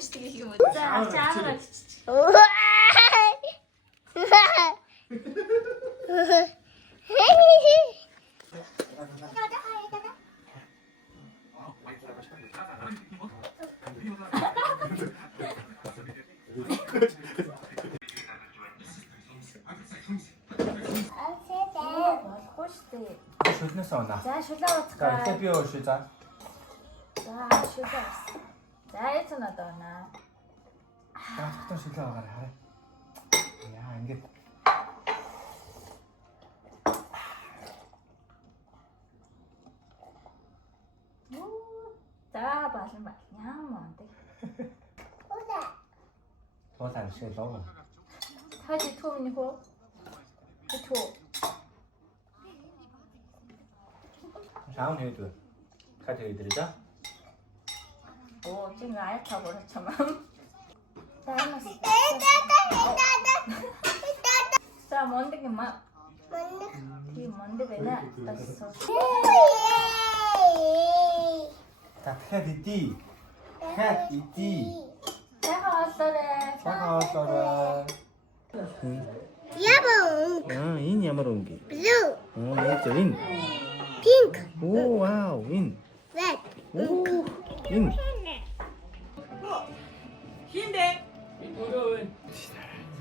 өмсдөг юм уу? За чаагаа чич. Шүлнээс оноо. За шулаа уцгаа. За би юу шүү за. За шулаа. За эцэн одоо оноо. Хатан шүлээ байгаарай хараа. Яа ингэж. За балан ба. Яамаа дээ. Туулаа шиг лоо. Хажи түүний хөө. Түү. Шаун хийдвэ. Хат хийдэрэй за. Оо тийм аяа тавар чамаа. Таамас. За мондөг юм аа. Тийм мондөг байна. Тасс. Дахиад идий. Дахиад идий. Сайхан олоорой. Сайхан олоорой. Yellow, Энэ ямар өнгө? blue, Яаж энэ? pink, Оо вау, энэ. red. Оо, энэ. Хиндэ? Өрөө.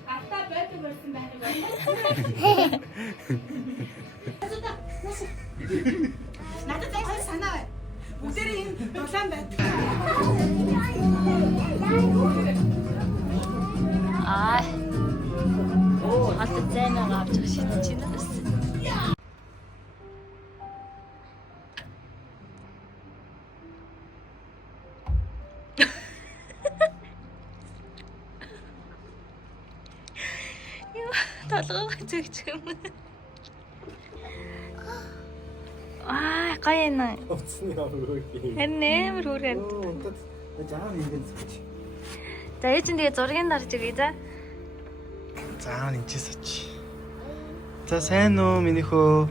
Ата байдаг болсон байх юм байна. Надад яг хоёр санаа байна. Бүгдээрээ энэ дулаан байдаг. Аа. Хатад зайнаа авч шидэж байна бас. Толгой зүгч юм. Аа, гоё юм. Утасны авраг юм. Харин амар хүрээд. Заав ингэж сууч. За ээж нь тэгээ зургийг дарж өгье за. Заав энэ сууч. За сайн уу минийхөө.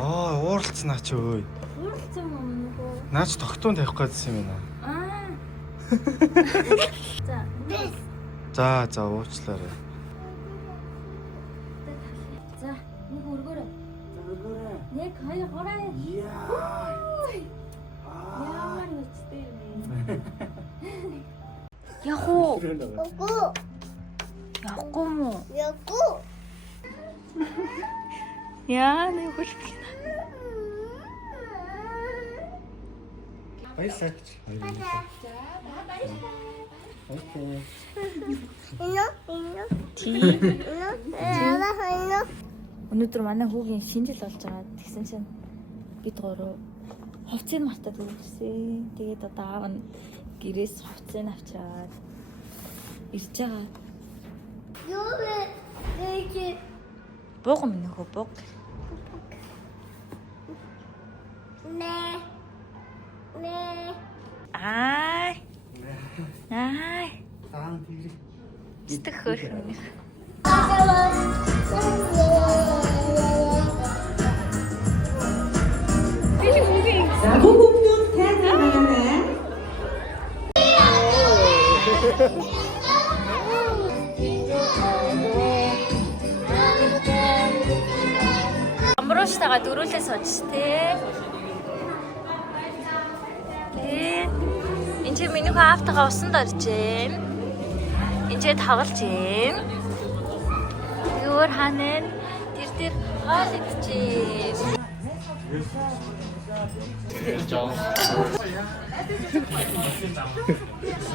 Ууралцсан аач өөй. Ууралцсан юм уу? Наач тогтоон тавих гэсэн юм байна. За. За уучлаарай. За, нэг өргөөрэй. Өргөөрэй. Нэг хоёр гурай. Яа. Ямар нүцтэй юм. Явах уу? Yellow, Явахгүй мүү? yellow. Яа, нэг хөлбөр. Баярлалаа. Окей. Өнөөдөр манай хүүгийн шинжил болж байгаа. Тэгсэн чинь бид гурав хувцсыг мартаад ирсэн. Тэгээд одоо аав нь гэрээс хувцсыг авчираад ирж байгаа. Бууг минь нөхөө бууг. Ай. Таан тэр. Стэх хөрхөн. За хүүхдүүд тайзан байна. Амброштайгаа дөрүүлээ сууж тээ. Энд чи миний хөө автагаа усан дорж юм. Энд чи тавлж юм. Өөр ханаа тэр хоол идчихээ.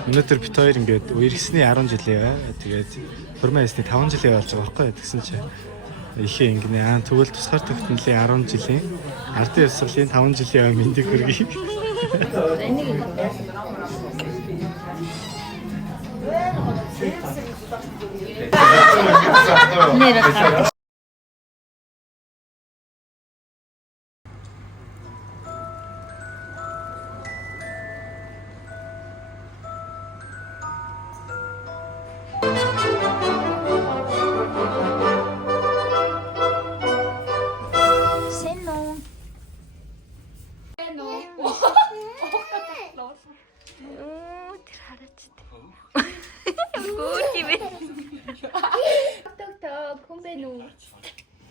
Өнөөдөр бит хоёр ингээд үерхсний 10 жилийн тэгээд хурмаа ясны 5 жилийн болж байгаа байхгүй тэгсэн чи ихээ ингэнэ тэгвэл тусгаар тогтнолын 10 жилийн ардын ёслолын 5 жилийн мэндийг хүргэе. Энийг нэр Sen no.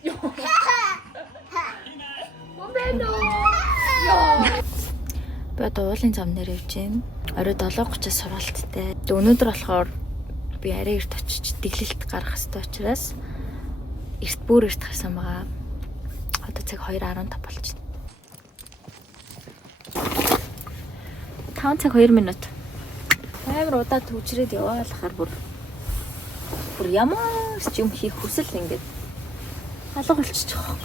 Би одоо уулын зам дээр явж байна. Орой 7:30-аас сургалттай. Өнөөдөр болохоор би арай эрт очиж дэглэлт гарах хэрэгтэй учраас бүр эрт гарсан байгаа. Одоо цаг 2:15 болчихно. 5 цаг 2 минут. Амар удаа төвчрээд яваалахаар бүр ямар ч юм хийх хүсэл ингээд алга болчихж байгаа юм.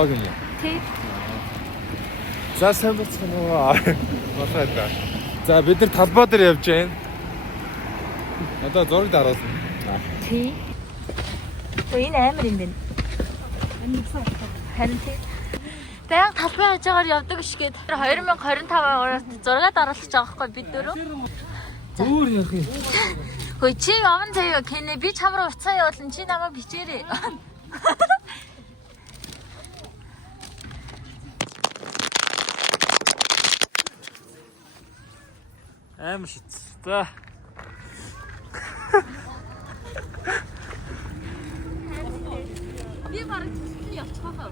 Лог юм. Тий. За сайн бацхан уу. Болоо да. За бид нар талбай дээр явж байна. Одоо зураг даруулна. Тий. Энэ амар юм байна. Харин тий. Баян талбай хаж байгаагаар явдаг шигээд 2025 оноос зураг даруулж байгаа байхгүй бид дөрөв. Өөр яах юм. Хөөе чи явна заяа кэнэ би чамруу уцаа явуулна чи намайг бичээрэй. Амар шиц. За. Би бараг чи явчих واخа.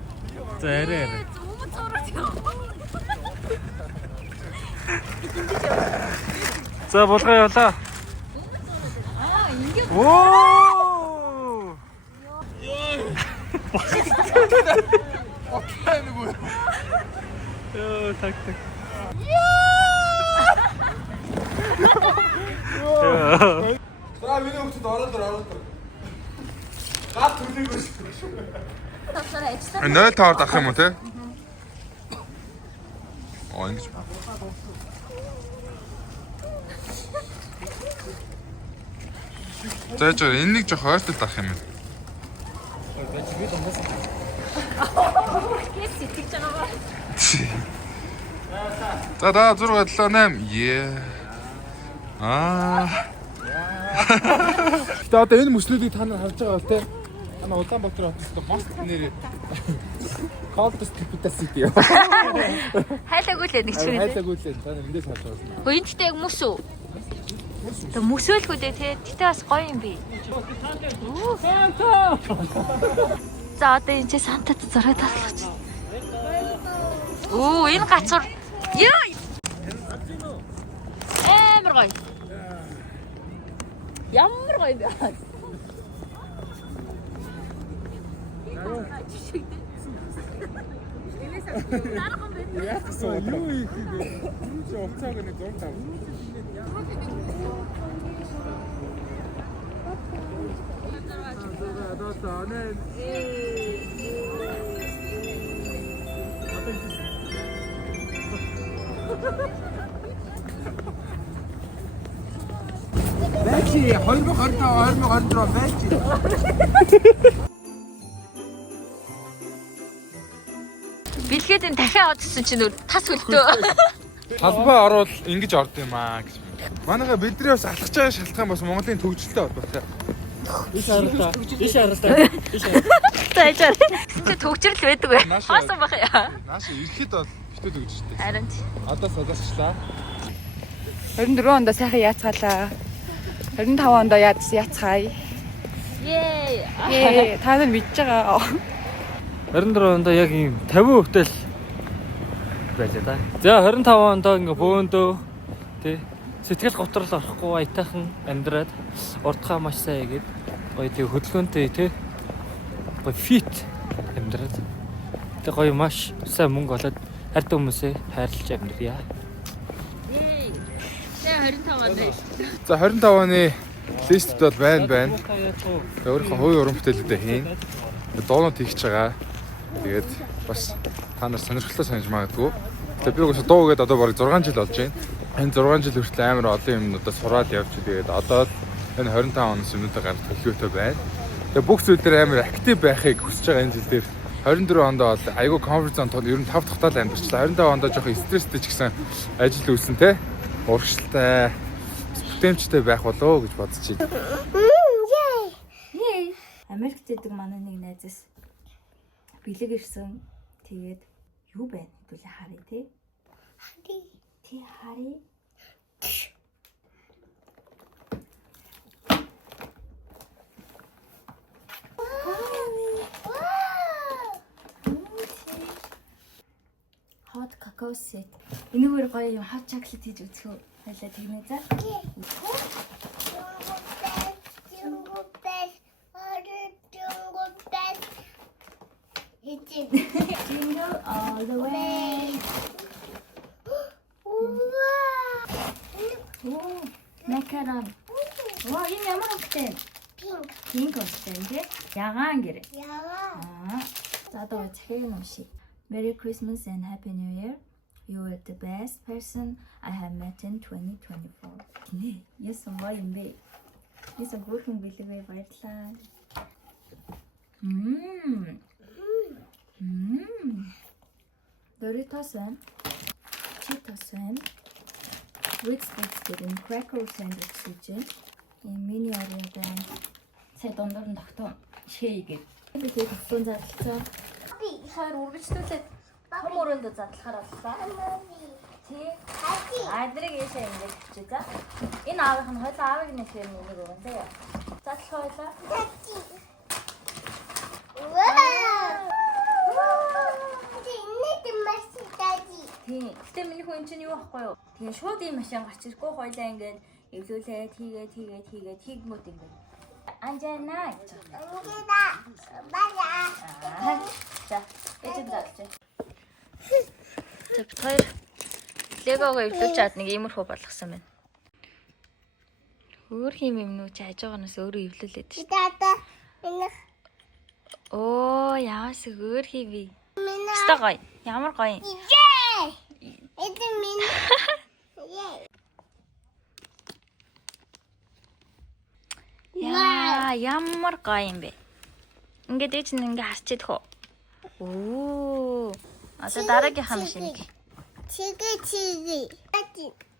За арай. Зүүн зураг яа. За булгаа явлаа. Аа ингэ. Оо! Ёо, так. За миний хөлтөд ороод. Гад төлөйг биш. Тавсараа ажиллаа. 0 таард ах юм уу те? Ингэж. Заач энэ нэг жоох ойртол ах юм. Гэс сэтгэж байгаа. За 6 7 8. Гэтэ одоо энэ мөслүүдийг та нар харж байгаа бол те. Ана Улаанбаатар хотод мост нэр Колдс Capacity. Хайлаагүй л нэг ч юм. Хайлаагүй л та нар эндээс харж байгаа. Хөө энэ ч мөс үү? Тэг мөсөөлгүй дээ те. Гэтэ бас гоё юм би. За одоо энэ чи Сантад зураг таслаач. Энэ гацур. Ёо. Амар гоё. Ямар гоё бэ? Яасан юу их вэ? Юу ч уцааг нэг зураг тав. Бачи 2025 2026 бачи. Бэлгээдэн дахиад одсон чинь тас хөлтөө. Талбай ороод ингэж орд юм аа гэж. Манайха бидний бас алхаж байгаа шалтгаан бас Монголын төвчлөлтэй холбоотой. Таажаар. Чи төгжрөл байдаг бай. Хаасан бах яа. Нааша ирэхэд бол битүүд өгч штэ. Харин. Одоо садачлаа. 24 онд сайхан яацгаалаа. 25 онд яацгаая. Ее. Та нар мэдж байгаа. 24 онд яг ийм 50 хүртэл байлаа да. За 25 онд ингээ бөөндөө тий сэтгэл готрол орохгүй аятайхан амьдраад урдхаа маш сайн игээд гоё тий хөдөлгөөнтэй тий гоё фит амьдраад тий гоё маш сайн мөнгө олоод хард хүмүүсээ хайрлаж амьдрья. За 25 оны листд бол байна. Өөрийнхөө хувийн уран бүтээлүүдээ хийн. Доонод хийгч байгаа. Тэгээд бас та нар сонирхолтой санаж магадгүй. Тэгээд би угсаа дуу гээд одоо бараг 6 жил болж байна. Энэ 6 жил хүртэл амар олон юмнуудаа сураад явж тэгээд одоо энэ 25 оноос юмнуудаа гаргах төлөвтэй байна. Тэгээд бүх зүйл дээр амар актив байхыг хүсэж байгаа энэ жил дээр 24 онд бол айгүй конференц зон тол ер нь 5 дахь тал амьдчлаа. 25 онд жоохон стресстэй ч гэсэн ажил үүсэн те. Урагшилтай бүтээмжтэй байх болоо гэж бодож байна. Америкт идэг манай нэг найзаас бэлэг ирсэн. Тэгээд юу байна гэдүүлээ харъя тий. Тий харъя. Hot cacao set. Энэгээр гоё юм hot chocolate хийж үзэх үү? Хоёлаа тэгнэ за. Jingle all the way. Оо, macaron. Оо, энэ ямар хөвтэй? Pink хөвтэй тий. Ягаан гэрэ. Аа. За одоо захийг уншия. Merry Christmas and Happy New Year. You are the best person I have met in 2024. Гинэ. Яасан боо юм бэ? Яасан бүрхэн бэлэвэ баярлаа. Doritos and Cheetos and Ritz biscuit and cracker sandwich хийж. Энэ миний оройдоо сая дондор нь тогтоо шээгээд. Би тэгээд тусган задлаа. Би хоёр үргэлжлүүлээд том өрөөнд задлахаар боллоо. Тий. Адрыг яшаа ингэж чи за. Энэ аавынх нь хойлоо аавыг нэг юм нэг өрөө заяа. Задлах хойлоо. Тийм. Гэтэ миний хүн чинь юу байхгүй юу? Тэгээ шууд ийм машин гарч ирэхгүй хойлоо ингээд эвлүүлээд хийгээд хийгмүүд ингээд. Анжана. За. Эцэг задлаа. Тэр легого эвлүүлж чад нэг иймэрхүү болгосон байна. Өөр хим юмнуу чи хаж байгааноос өөрөө эвлүүлээд шүү. Оо, яас өөр хивэ. Өстой гоё. Ямар гоё. Это мин. Яа, ямар гоё юм бэ. Ингээд ээж нь ингээ харчихэд хөө. Оо. Одоо дараагийнхаа машин. Чиги.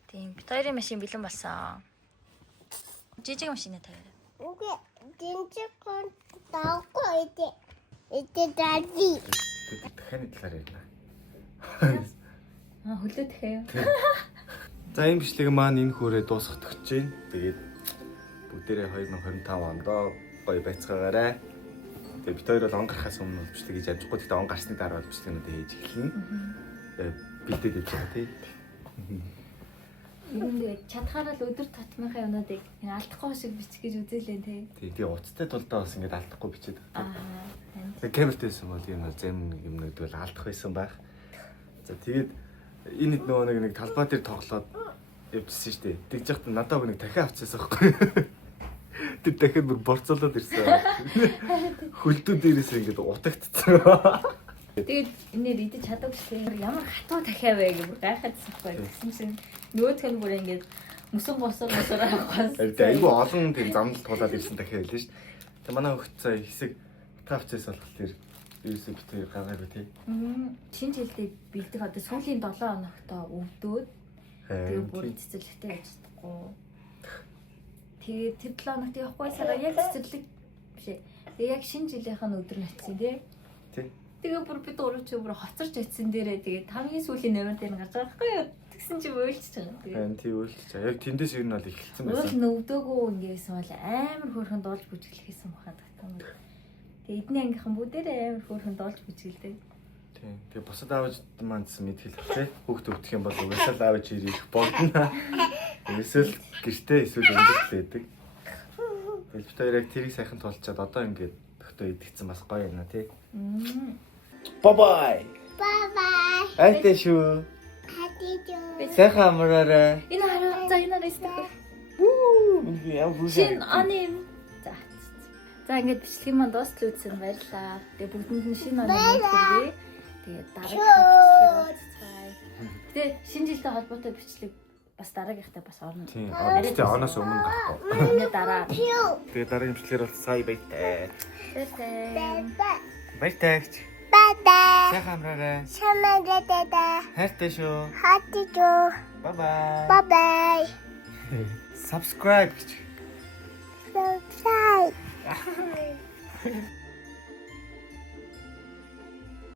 Тийм, битэрийн машин бэлэн болсон. Жижиг машинаа тавиарай. Үгүй дэнчкон таахгүй ээ. Это дади. Дахианы талаар ярина. Хөлөө дахиа. За энэ бичлэг маань энэ хүрээ дуусгах гэж байна. Тэгээд бүгдээрээ 2025 онд гоё байцгаагаарай. Тэгээд бид хоёр бол он гарахаас өмнө бичлэг хийж амжихгүй. Тэгтээ он гарсны дараа бол бичлэгнүүдээ хийж эхэлнэ. Бидэд хийж байгаа тий. Ингээд чадхаараа л өдөр татмынхаа юмнуудыг алдахгүй шиг бичих гэж үзээлээ тий. Тэгээ уцтай тулдаа бас ингээд алдахгүй бичээд. Аа. Камертайсэн бол юм зэм юмнууд бол алдах байсан байх. За тэгээд энэ нөгөө нэг талбай дээр тоглоод явжсэн шүү дээ. Тэгж яхад надад нэг дахиад авчихсан байхгүй. Тэр дахиад бүр борцоолоод ирсэн. Хөлтүүд дээрээс ингээд утагдцсан. Тэгээд энээр идэж чадаагүй шүү дээ. Ямар хатуу дахиа вэ гэж гайхаадсан байхгүй. Тэгсэн чинь нөгөөх нь бүр ингээд мөсөн босоор авахаас. Айгу олон тийм замдал тулаад ирсэн дахиад байлаа шүү дээ. Тэгээ манай хөлт цаа хэсэг тавцаас болох тэр Ерөөсөө битээр гаргаагүй тий. Шинэ жилдээ бэлдэх одоо сүүлийн 7 хоногтоо өвдөөд тэгээ бүр цэцэрлэгтэй байж чадахгүй. Тэгээ тэр 7 хоногт явахгүй сараа яг цэцэрлэг биш ээ. Тэгээ яг шинэ жилийнх нь өдөр начсан тий. Тий. Тэгээ бүр бид урууч бүр хоцорч очисан дээрээ тэгээд хамгийн сүүлийн нэрүүд энэ гарч байгаа байхгүй юу? Тэгсэн чи уйлчих байгаа. Тэгээд тий уйлчих. Яг тэндээс ер нь бол эхэлсэн уул байсан. нөвдөөгүй ингэсэн бол амар хөөрхөн дуулж бүжиглэхээсэн бахад тагтаа. Тэгээ эдний ангийнхан бүгдээрээ амар хөөрхөн дуулж бүжиглдэг. Тий. Тэгээ босод аавч маань гэсэн мэдхэл тий. Хүүхд өвдөх юм бол угаасаа л аавч ирэх болдно. Эсвэл гэртээ эсвэл өмдөг байдаг. Тэгэл бид хоёр яг тэрийг сайхан тулчаад одоо ингээд өгтөө идэгцэн бас гоё юм аа тий. Бай. Bye-bye. Айтэй шүү. Хатижоо. Сайхан амраарай. Энэ хараа за энэ арайстай. Яа Шин аним. За ингээд бичлэгийн маань дуустал үзсэн баярлалаа. Тэгээ бүгдэнд нь шинэ оноо хүргэе. Тэгээ дараагийн бичлэгээ. Тэгээ шинэ жилтэй холбоотой бичлэг бас дараагийнхтай бас орно. Тийм. Тэ оноос өмнө гарахгүй. Өнөө дараа. Тэгээ дараагийн бичлэгээр бол сая баяртай. Bye-bye. Баяртай. Bye-bye. Сайхан амраарай. Шамаадаа. Хайртай шүү. Хатижоо. Bye bye. Bye-bye. Subscribe гэж. Subscribe.